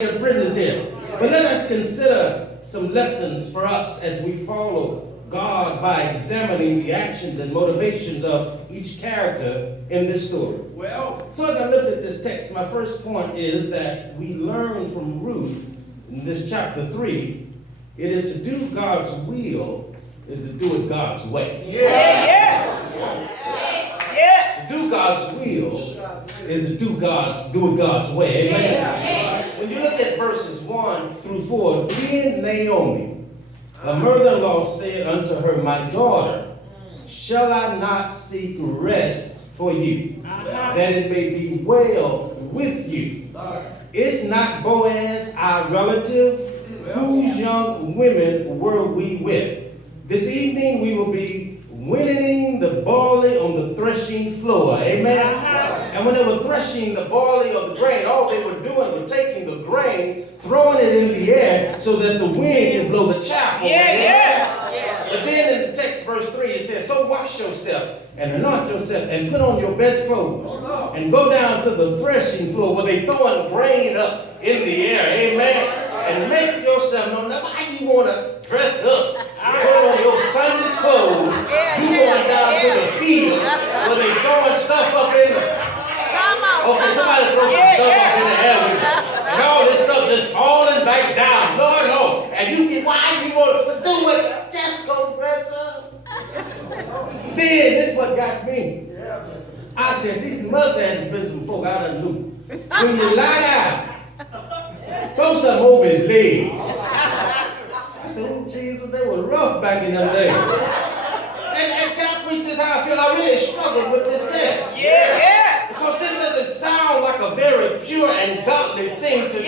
The friend is here. But let us consider some lessons for us as we follow God by examining the actions and motivations of each character in this story. So as I looked at this text, my first point is that we learn from Ruth in this chapter 3, it is to do God's will is to do it God's way. To do God's will is to do it God's way. Amen. When you look at verses 1 through 4, then Naomi, her mother-in-law, said unto her, My daughter, shall I not seek rest for you, that it may be well with you? Is not Boaz our relative? Whose young women were we with? This evening we will be winning the barley on the threshing floor. Amen. And when they were threshing the barley or the grain, all they were doing was taking the grain, throwing it in the air so that the wind can blow the chaff away. But then in the text, verse 3, it says, So wash yourself and anoint yourself and put on your best clothes and go down to the threshing floor where they throwing grain up in the air. Amen. And make yourself known. Now, why you want to dress up, put on your Sunday's clothes, you going down to the field where they throwing stuff up in the... Okay, somebody throw some stuff up in the air with you. And all this stuff just falling back down. Lord, no. And why you want to do it? Just go dress up. Then, this is what got me. I said, these must have been some folk I done knew. When you lie down, throw something over his legs. I said, oh, Jesus, they were rough back in them days. And can I preach this how I feel? I really struggled with this text. Because this doesn't sound like a very pure and godly thing to do.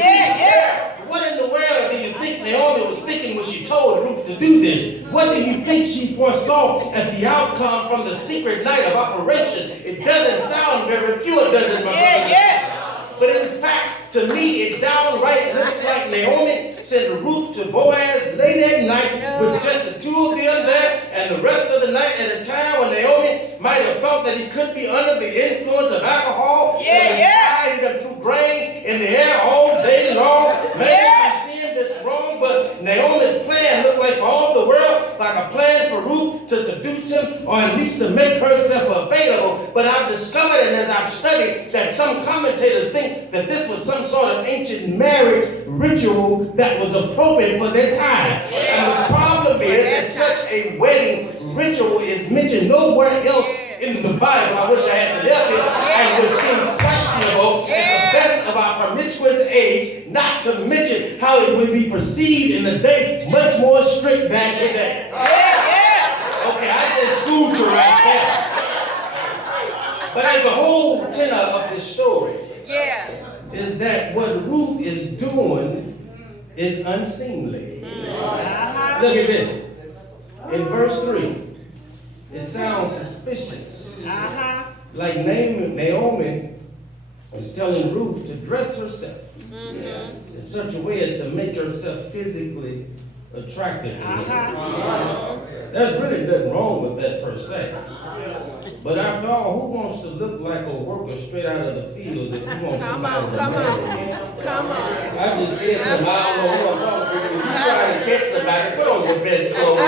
What in the world do you think Naomi was thinking when she told Ruth to do this? What do you think she foresaw as the outcome from the secret night of operation? It doesn't sound very pure, does it, my brother? But in fact, to me, it downright looks like Naomi sent Ruth to Boaz late at night with just the two of them there, and the rest of the night at a time when Naomi might have thought that he could be under the influence of alcohol. Tied and threw grain in the air all day long. Maybe I'm seeing this wrong, but Naomi's plan looked like for all the world like a plan for Ruth to seduce him or at least to make herself available. But I've discovered, and as I've studied, that some commentators think that this was some sort of ancient marriage ritual that was appropriate for their time. And the problem is that such a wedding ritual is mentioned nowhere else in the Bible. I wish I had some help here. And would seem questionable at the best of our promiscuous age, not to mention how it would be perceived in the day much more strict than today. Okay, I just schooled you right there. But as the whole tenor of this story is that what Ruth is doing is unseemly. Look at this. In verse 3, it sounds suspicious. Like Naomi is telling Ruth to dress herself in such a way as to make herself physically attractive to him. There's really nothing wrong with that per se. But after all, who wants to look like a worker straight out of the fields if you want somebody to marry? I just said something, I don't know who I'm talking to. If you're trying to catch somebody, put on your best clothes. I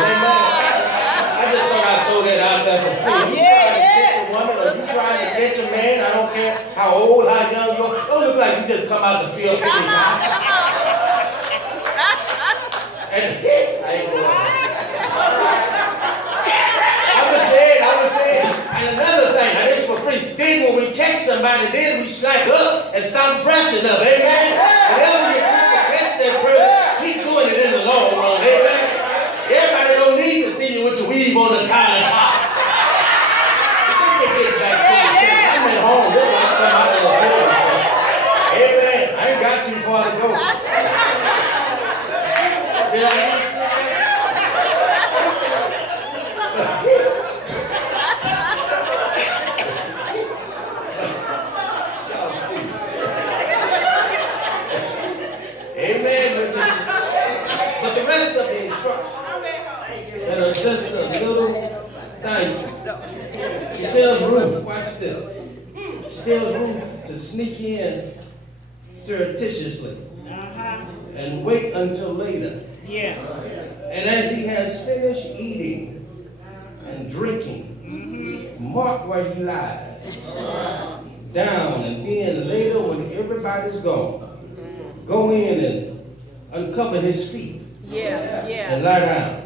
just thought I'd throw that out there for free. You trying to catch a woman or you trying to catch a man, I don't care how old, how young you are. Don't look like you just come out the field picking cotton. And I ain't going to. I was saying, and another thing, now this is for free. Then when we catch somebody, then we slack up and stop dressing up, amen? Whenever you catch that person, keep doing it in the long run, amen? Everybody don't need to see you with your weave on the collar top. I'm at home, this is why I come out of the hole. Amen, I ain't got too far to go. Yeah. But the rest of the instructions that are just a little dicey. She tells Ruth, watch this. She tells Ruth to sneak in surreptitiously. and wait until later. Yeah. And as he has finished eating and drinking, mark where he lies down, and then later when everybody's gone, go in and uncover his feet and lie down.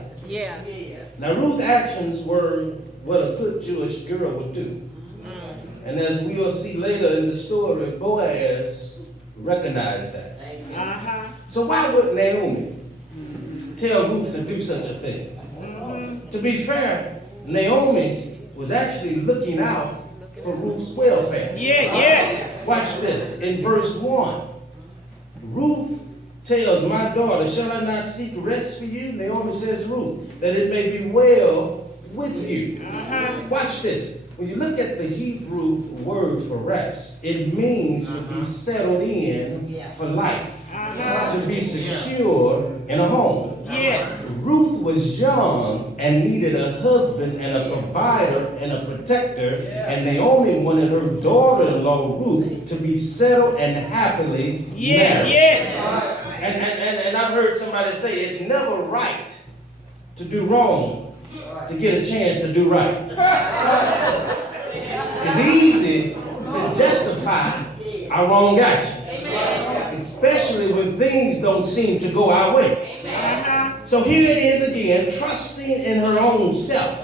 Now Ruth's actions were what a good Jewish girl would do. And as we will see later in the story, Boaz recognized that. So why would Naomi tell Ruth to do such a thing? To be fair, Naomi was actually looking out for Ruth's welfare. Watch this. In verse 1, Ruth tells, my daughter, shall I not seek rest for you? Naomi says, Ruth, that it may be well with you. Watch this. When you look at the Hebrew word for rest, it means to be settled in for life, to be secure in a home. Ruth was young and needed a husband and a provider and a protector, and Naomi wanted her daughter-in-law Ruth to be settled and happily married. And I've heard somebody say it's never right to do wrong to get a chance to do right. It's easy to justify our wrong actions, especially when things don't seem to go our way. So here it is again, trusting in her own self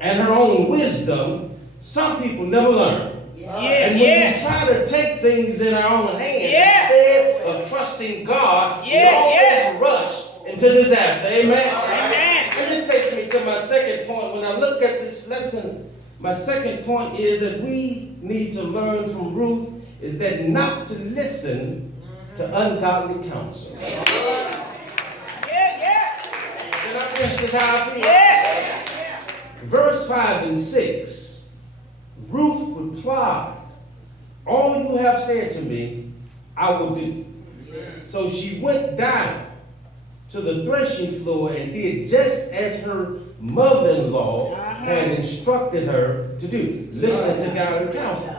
and her own wisdom. Some people never learn. And when we try to take things in our own hands instead of trusting God, we always rush into disaster. Amen? And this takes me to my second point. When I look at this lesson, my second point is that we need to learn from Ruth is that not to listen to ungodly counsel. Can I finish this how I feel? Verse 5 and 6, Ruth replied, all you have said to me, I will do. So she went down to the threshing floor and did just as her mother-in-law had instructed her to do, listening to godly counsel.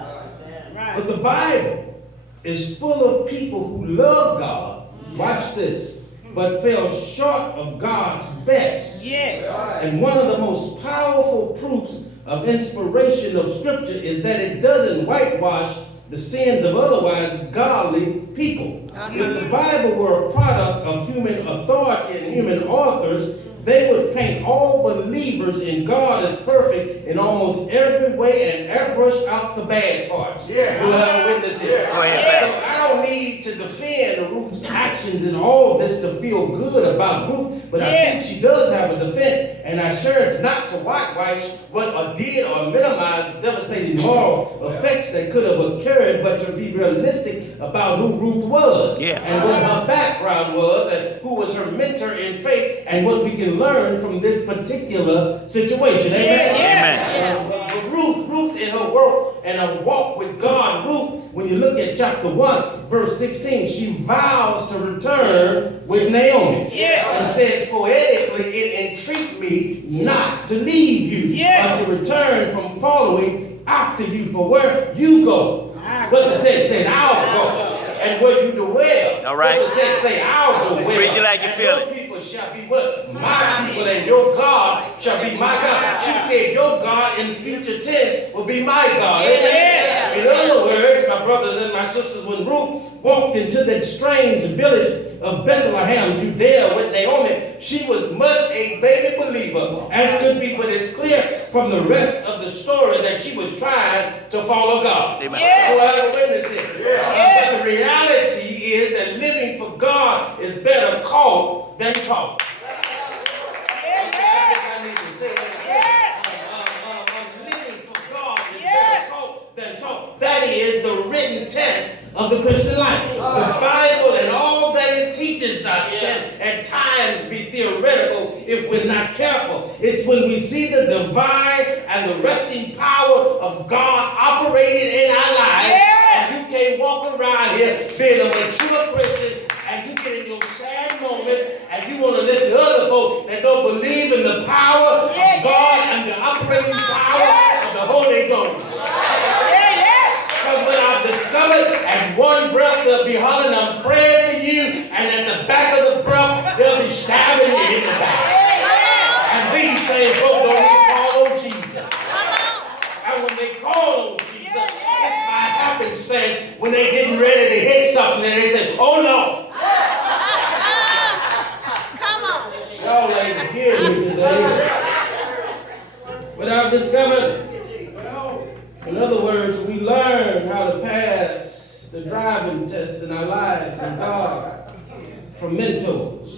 But the Bible is full of people who love God, watch this, but fell short of God's best. And one of the most powerful proofs of inspiration of Scripture is that it doesn't whitewash the sins of otherwise godly people. If the Bible were a product of human authority and human authors, they would paint all believers in God as perfect in almost every way and airbrush out the bad parts. We'll have a witness here. So I don't need to defend Ruth's actions and all this to feel good about Ruth, but I think she does have a defense, and I'm sure it's not to whitewash what did or minimize the devastating moral effects that could have occurred, but to be realistic about who Ruth was and what her background was and who was her mentor in faith and what we can learn from this particular situation. Amen. But Ruth in her work and her walk with God, Ruth, when you look at chapter 1, verse 16, she vows to return with Naomi and says poetically, it entreat me not to leave you or to return from following after you, for where you go. What the text says, I'll go. And where you dwell. All right. What the text say, I'll dwell. Read you like you feel it. Your people shall be what? My people, and your God shall be my God. She said your God in future tense will be my God. Amen. In other words, my brothers and my sisters, when Ruth walked into that strange village of Bethlehem, Judea, with Naomi, she was much a baby believer, as could be, but it's clear from the rest of the story that she was trying to follow God. Amen. So I have a witness here. But the reality is that living for God is better called than taught. I need to say that. Living for God is better called than taught. That is the written test of the Christian life. The Bible and all that it teaches us can at times be theoretical if we're not careful. It's when we see the divine and the resting power of God operating in our lives, and you can't walk around here being a mature Christian and you get in your sad moments and you want to listen to other folks that don't believe in the power of God and the operating power of the Holy Ghost. Because when I've discovered at one breath they'll be hollering, I'm praying for you, I discovered? In other words, we learn how to pass the driving test in our lives from God, from mentors.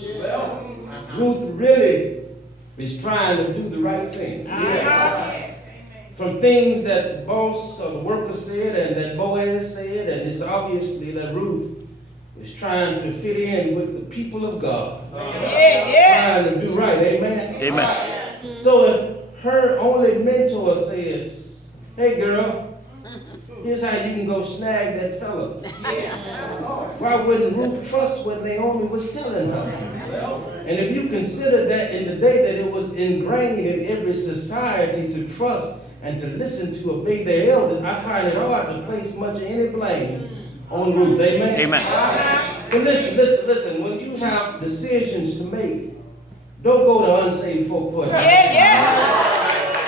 Ruth really is trying to do the right thing. From things that the boss or the worker said and that Boaz said, and it's obviously that Ruth is trying to fit in with the people of God. Trying to do right, amen? Amen. So if her only mentor says, hey girl, here's how you can go snag that fella. Why wouldn't Ruth trust what Naomi was telling her? And if you consider that in the day that it was ingrained in every society to trust and to listen to obey their elders, I find it hard to place much of any blame on Ruth. Amen? Amen. But listen. When you have decisions to make, don't go to unsaved folk for advice.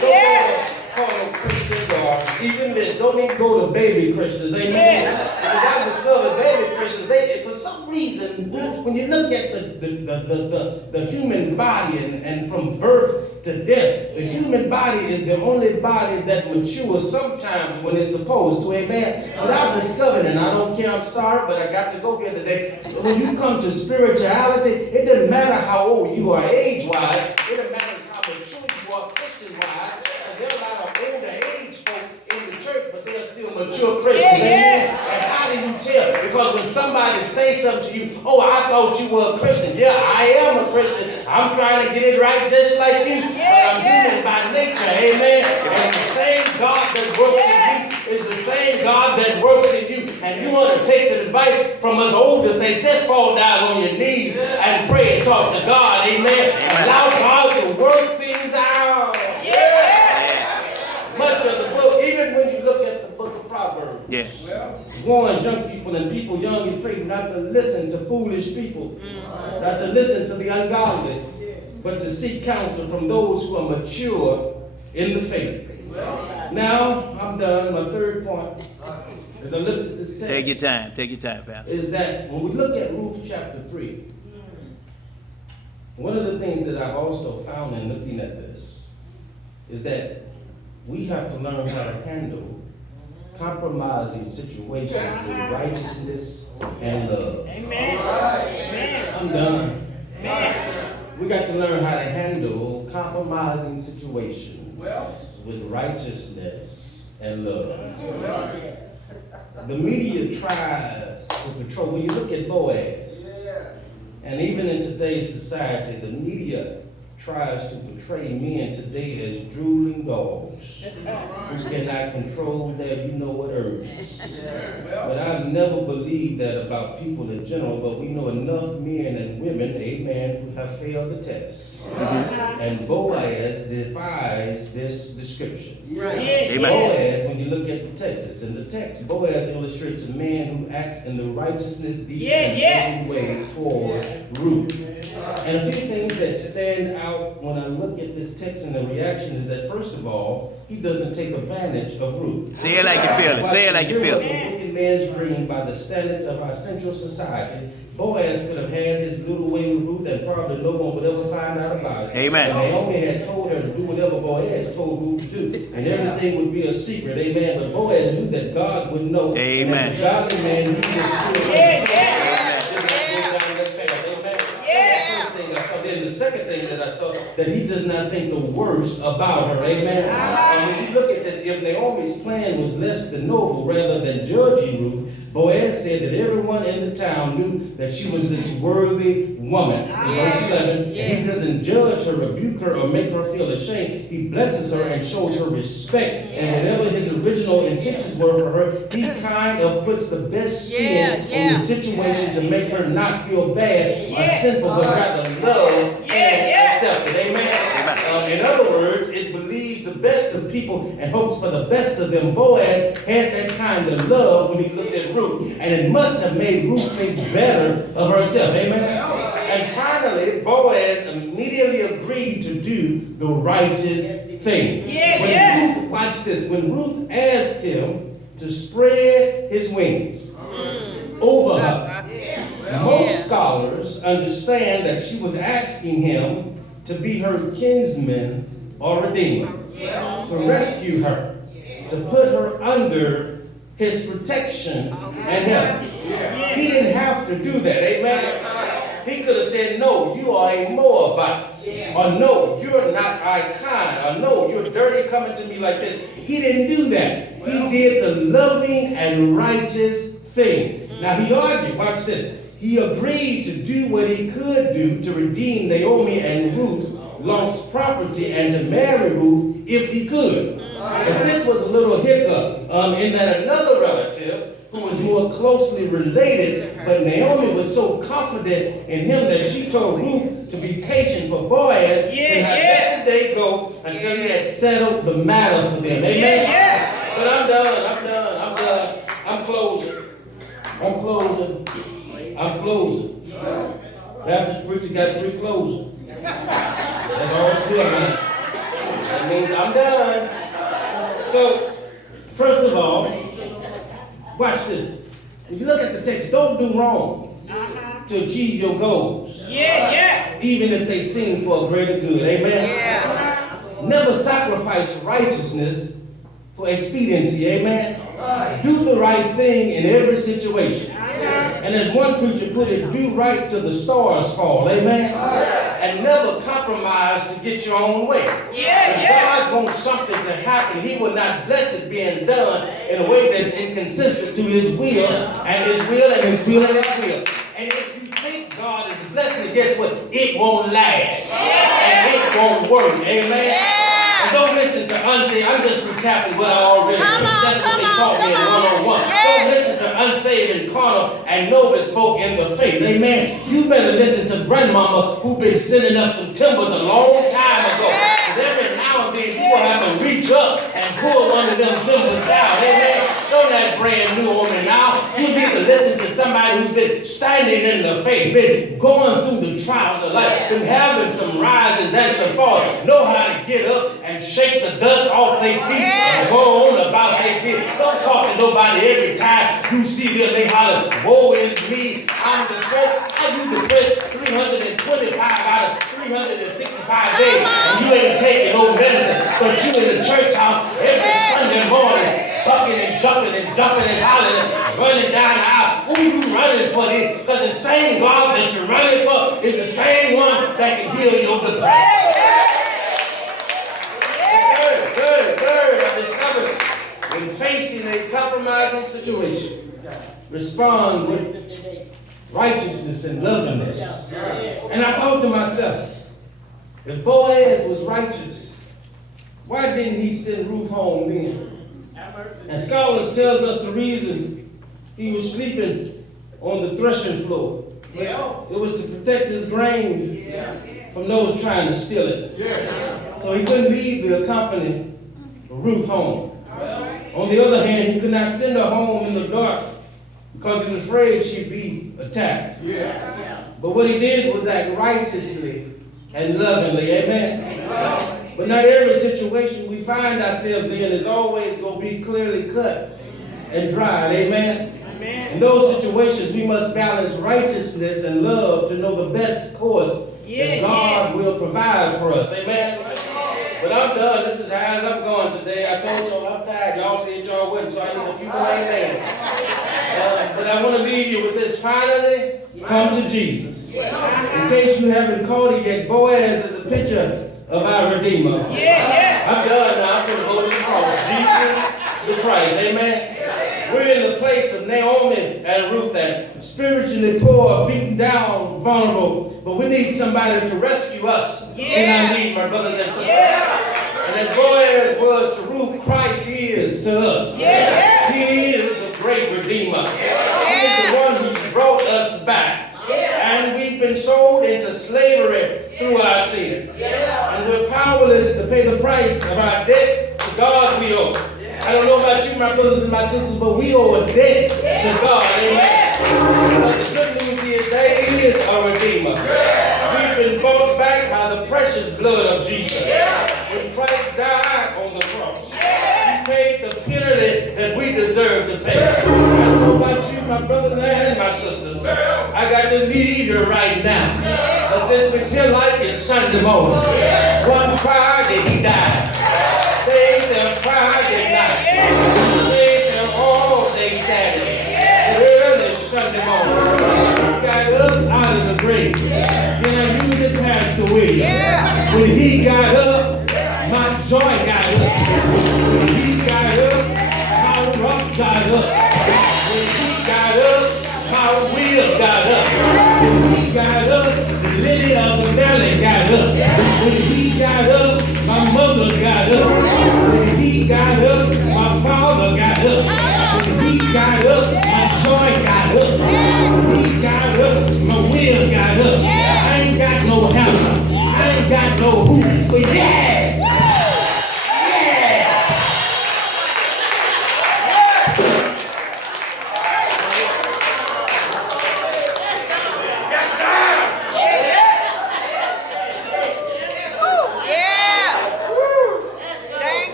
Don't go to carnal Christians or even this. Don't even go to baby Christians. Amen? Because I've discovered baby Christians, they, for some reason, when you look at the human body and from birth to death, the human body is the only body that matures sometimes when it's supposed to, amen? But I've discovered, and I don't care, I'm sorry, but I got to go here today. When you come to spirituality, it doesn't matter how old you are age-wise, it doesn't matter how mature you are Christian-wise, because there are a lot of older age folk in the church, but they're still mature Christians, amen? And how do you tell? Because when somebody says something to you, oh, I thought you were a Christian. Yeah, I am a Christian. I'm trying to get it right just like you. But I'm human by nature. Amen. And the same God that works in me is the same God that works in you. And you want to take some advice from us older saints, just fall down on your knees and pray and talk to God. Amen. Allow God to work things out. Much of the book, even when you look at the book of Proverbs, warns young people and people young in faith not to listen to foolish people, not to listen to the ungodly, but to seek counsel from those who are mature in the faith. Now, I'm done. My third point, as I look at this text, Take your time, Pastor. is that when we look at Ruth chapter 3, one of the things that I've also found in looking at this is that we have to learn how to handle compromising situations with righteousness and love. Amen. I'm done. We got to learn how to handle compromising situations with righteousness and love. The media tries to control. When you look at Boaz, and even in today's society, the media tries to portray men today as drooling dogs who cannot control their you-know-what urges. But I've never believed that about people in general, but we know enough men and women, amen, who have failed the test. And Boaz defies this description. Boaz, when you look at the text, it's in the text. Boaz illustrates a man who acts in the righteousness, decent, and way toward Ruth. And a few things that stand out when I look at this text and the reaction is that, first of all, he doesn't take advantage of Ruth. Say it like you feel it. Say it like you feel it. A wicked man's dream by the standards of our central society. Boaz could have had his little way with Ruth and probably no one would ever find out about it. Amen. And Naomi had told her to do whatever Boaz told Ruth to do. And everything would be a secret. Amen. But Boaz knew that God would know. Amen. And as a godly man, he would still Then the second thing that I saw, that he does not think the worst about her. Amen. And when you look at this, if Naomi's plan was less than noble rather than judging Ruth, Boaz said that everyone in the town knew that she was this worthy woman. In verse 11, he doesn't judge her, rebuke her, or make her feel ashamed. He blesses her and shows her respect. And whatever his original intentions were for her, he kind of puts the best spin on the situation to make her not feel bad or sinful, but rather love and accept it. Amen. In other words, it believes the best of people and hopes for the best of them. Boaz had that kind of love when he looked at Ruth, and it must have made Ruth think better of herself. Amen. And finally, Boaz immediately agreed to do the righteous thing. When Ruth, watch this, when Ruth asked him to spread his wings over her, most scholars understand that she was asking him to be her kinsman or redeemer. to rescue her, to put her under his protection and help. He didn't have to do that, amen? He could have said, no, you are a Moabite. Or no, you're not my kind. Or no, you're dirty coming to me like this. He didn't do that. He did the loving and righteous thing. Now he argued, watch this. He agreed to do what he could do to redeem Naomi and Ruth's lost property and to marry Ruth if he could. But this was a little hiccup in that another relative who was more closely related, but Naomi was so confident in him that she told Ruth to be patient for Boaz and not let the day go until he had settled the matter for them. Amen? But I'm done. I'm closing. Baptist preacher got 3 closing. That's all it's doing, man. That means I'm done. So, first of all, watch this. When you look at the text, don't do wrong to achieve your goals. Even if they seem for a greater good. Amen? Never sacrifice righteousness for expediency. Amen? Do the right thing in every situation. And as one preacher put it, do right till the stars fall. Amen? And never compromise to get your own way. If God wants something to happen, he will not bless it being done in a way that's inconsistent to his will and his will and his will and his will. And if you think God is blessing, guess what? It won't last. And it won't work. Amen? And don't listen to unsaved. I'm just recapping what I already preached. That's what they taught me in one-on-one. Don't listen to unsaved and carnal and novice folk in the faith. Amen. You better listen to grandmama who been sending up some timbers a long time ago. Because every now and then you will have to reach up and pull one of them timbers down. Amen. Don't that brand new on me now. You need to listen to somebody who's been standing in the faith, been going through the trials of life, been having some risings and some falls, know how to get up and shake the dust off their feet and go on about their feet. Don't talk to nobody every time you see them. They holler, woe is me, I'm depressed. How you depressed 325 out of 365 days and you ain't taking no medicine, but you in the church house every Sunday morning, bucking and jumping and hollering and running down the aisle. Who you running for then? Because the same God that you're running for is the same one that can heal your depression. Third, I discovered when facing a compromising situation, respond with righteousness and lovingness. And I thought to myself, if Boaz was righteous, why didn't he send Ruth home then? And scholars tells us the reason he was sleeping on the threshing floor. It was to protect his grain from those trying to steal it. So he couldn't leave the company Ruth home. On the other hand, he could not send her home in the dark because he was afraid she'd be attacked. But what he did was act righteously and lovingly. Amen? But not every situation we find ourselves in is always going to be clearly cut and dried. Amen? In those situations, we must balance righteousness and love to know the best course that God will provide for us. Amen? But I'm done. This is how I'm going today. I told y'all I'm tired. Y'all said y'all wouldn't, so I need a few more amens. But I want to leave you with this. Finally, come to Jesus. In case you haven't caught it yet, Boaz is a picture of our Redeemer. I'm done now. I'm going to go to the cross. Jesus the Christ. Amen. We're in the place of Naomi and Ruth, and spiritually poor, beaten down, vulnerable. But we need somebody to rescue us in our need, my brothers and sisters. And as Boaz was to Ruth, Christ is to us. He is the great Redeemer. He is the one who's brought us back. And we've been sold into slavery through our sin. And we're powerless to pay the price of our debt. To God we owe. I don't know about you, my brothers and my sisters, but we owe a debt to God. Amen. But the good news is there is a Redeemer. We've been bought back by the precious blood of Jesus. When Christ died on the cross, he paid the penalty that we deserve to pay. I don't know about you, my brothers and my sisters. I got to leave you right now. But since we feel like it's Sunday morning, one Friday he died. Williams. Yeah. When he got up, my joy got up. When he got up, my rock got up. When he got up, my will got up. When he got up, the lily of the valley got up. When he got up, my mother got up. When he got up, my father got up. When he got up, my joy got up. When he got up, my will got up. I ain't got no hammer. I ain't got no hoop. But yeah!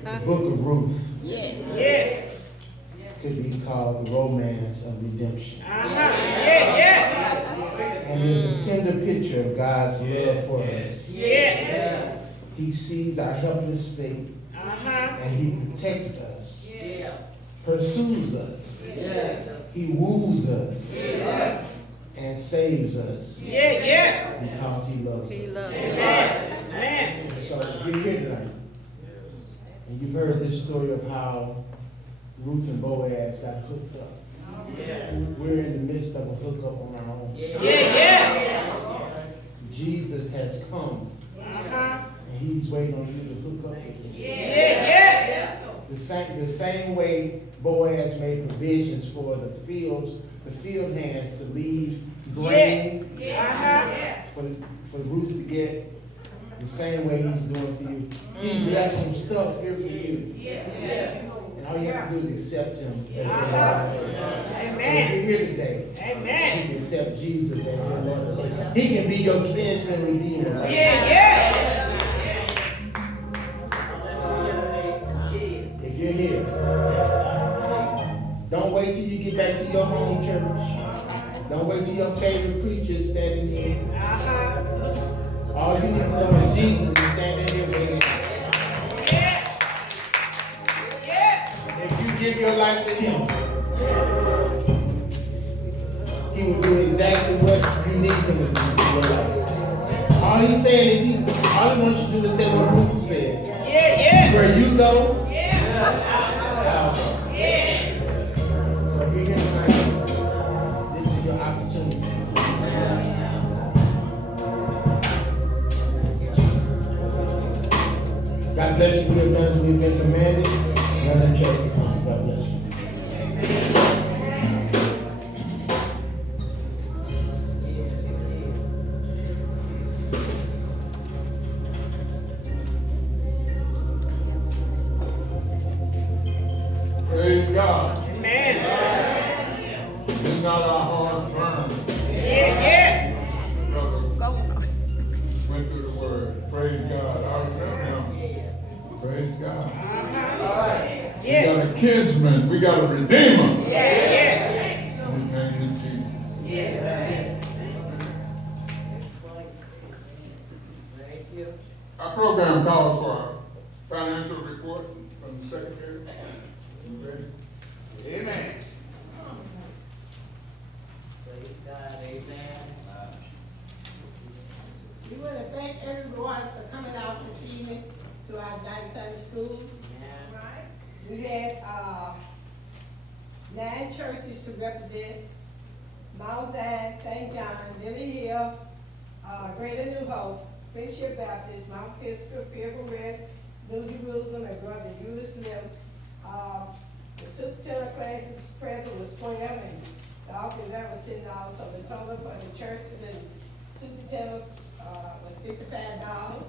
The book of Ruth could be called the romance of redemption. And it's a tender picture of God's love for us. He sees our helpless state, and he protects us, pursues us, he woos us, and saves us because he loves us. So if you're here tonight, and you've heard this story of how Ruth and Boaz got hooked up. We're in the midst of a hookup on our own. Jesus has come, and he's waiting on you to hook up with him. The same way Boaz made provisions for the field hands to leave grain for Ruth to get, the same way he's doing for you. He's left some stuff here for you. And all you have to do is accept him as your Lord. So if you're here today, you can accept Jesus as your Lord. He can be your kinsman redeemer. If you're here, don't wait till you get back to your home church. Don't wait till your favorite preacher is standing here. All you need to know is Jesus is standing here waiting. If you give your life to him, he will do exactly what you need him to do in your life. All he's saying is all he wants you to do is say what Ruth said. Where you go, I'll go. So if you're here tonight, this is your opportunity. God bless you. We have done as we've been commanded. Run the church. God bless you. Praise God. Amen. It's not our hearts burn. Brother went through the word. Praise God. I remember him. Praise God. We got a kinsman. We got a redeemer. His name is Jesus. Our program calls for a financial report from the secretary. You ready? Amen. Praise God, amen. We want to thank everyone for coming out this evening to our night Sunday school. We had 9 churches to represent: Mount Zion, St. John, Lily Hill, Greater New Hope, Friendship Baptist, Mount Pisgah, Pilgram Rest, New Jerusalem, and Brother Eunice Lim. The superintendent classes present was 12, and the offering that was $10. So the total for the church and the superintendent was $55.